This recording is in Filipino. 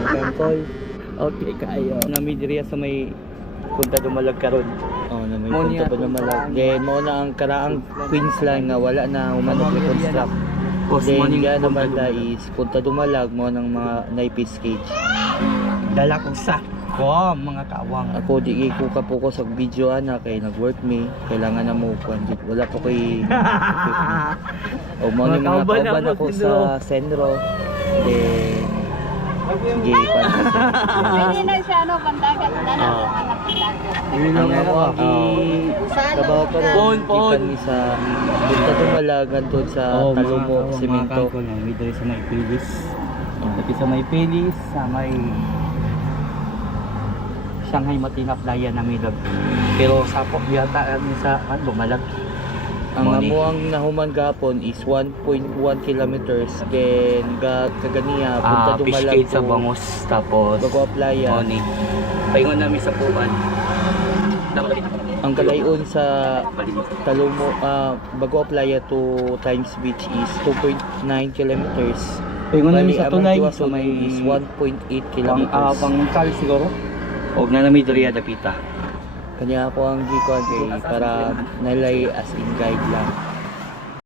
Kangkol. Okay kayo. Nami diriya sa may punta dumalag karon. Oh, na may punta pa dumalag. Then mo na ang karaang Queensland nga wala na humanok reconstruct. Then yan naman is punta dumalag mo ng mga naipis cage. Dala ko sa ko mga kawang. Ako di ko kapokus sa video ana kay nag-work me. Kailangan na mo kuan. Wala pa koy o mo ni mga kauban ako sa Senro. Then sige pa. Pwede na siya, no, pandagat na na, anak pandagat. Ang ako trabaho pa rin. Pon. Ikan ni sa punta dumalag andun sa Talumo, Semento. May diri sa may Pilis. Dati sa may Pilis, sa may Shanghai Matina Playa na may lag. Pero sa po yata sa bumalag. Ang amuang nahuman gapon is 1.1 kilometers. Then kaganiya punta dumalag Fishgate sa Bangos, tapos Bagua Playa. Moni. Paingon namin sa Puban. Ang kalayon sa Talumo, Bagua Playa to Times Beach is 2.9 kilometers. Paingon namin sa Tulay sa may is 1.8 kilometers. Pang siguro. Og na namin diriya dapita. Kanya ako ang gikuan kay para nalay as in guide lang.